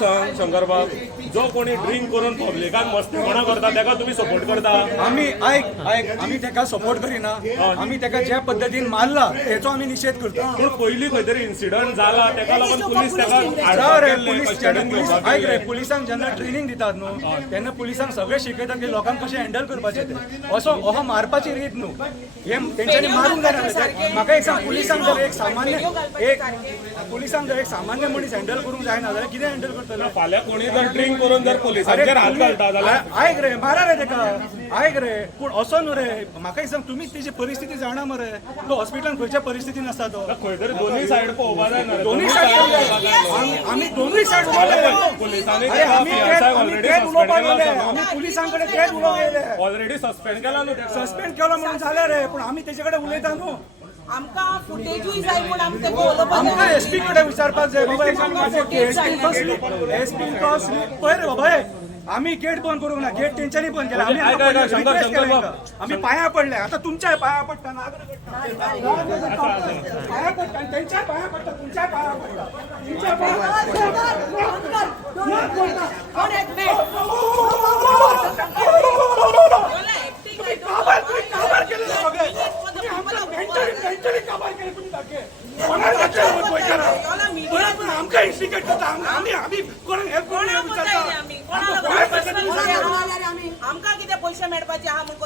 सांग शंकरबाब, जो कोणी ड्रिंक करून पब्लिकान मस्तीपणा करता त्याका तुम्ही सपोर्ट करता? आम्ही आम्ही त्याका सपोर्ट करिना. आम्ही त्याका ज्या पद्धतीन मारला त्याचो आम्ही निषेध करतो. पण पहिली खंय तरी इन्सिडंट झाला त्याका लागून पोलीस त्याका पुलिसांक जेन्ना ट्रेनिंग दितात न्हू तेन्ना पुलिसांक सगळे शिकयतात की लोकांक कशें हँडल करपाचें ते. असो मारपाची रीत न्हू. हे तेंच्यांनी मारूंक जायना. म्हाका एक सांग, पुलिसांक जर एक सामान्य मनीस हँडल करूंक जायना जाल्यार कितें हँडल करतलो? फाल्यां कोणी जर ड्रिंक करून जर पोलिसांचेर हात घालता जाल्यार आयक रे, मारा रे तेका, आयक रे. पूण असो न्हू रे. म्हाका एक सांग, तुमीच तेजी परिस्थिती जाणा मरे. तो हॉस्पिटलान खंयच्या परिस्थितीन आसा तो. खंय तरी दोन्ही सायड पळोवपा जाय ना. दोन्ही सायड आमी दोन्ही सायड उलोवले. पोलिसांनी आमी पुलिसां कडेन तेच उलोवले. ऑलरेडी सस्पेंड केला न्हू त्याका. सस्पेंड केलो म्हणून जालें रे. पूण आमी तेजे कडेन उलयता न्हू. आमकां फुटेजूय जाय म्हूण आमी तेका उलोवपाक आमकां एसपी कडेन विचारपाक जाय. बाबा एसपी तो स्लीप पळय रे बाबा. आमी गेट बंद करूंक ना. गेट तेंच्यांनी बंद केला. आमी आमी पांया पडले. आता तुमच्या पांया पडटा ना. पांया पडटा. तेंच्या पांया पडटा. तुमच्या पांया पडटा. तुमच्या काबार केले सगळे. मेंटली काबार केले तुम्ही सारखे. कोणाला आमकां इंस्टिगेट करता. आमी कोणाक हेल्प करून आमकां कितें पयशे मेळपाचे आहा म्हूण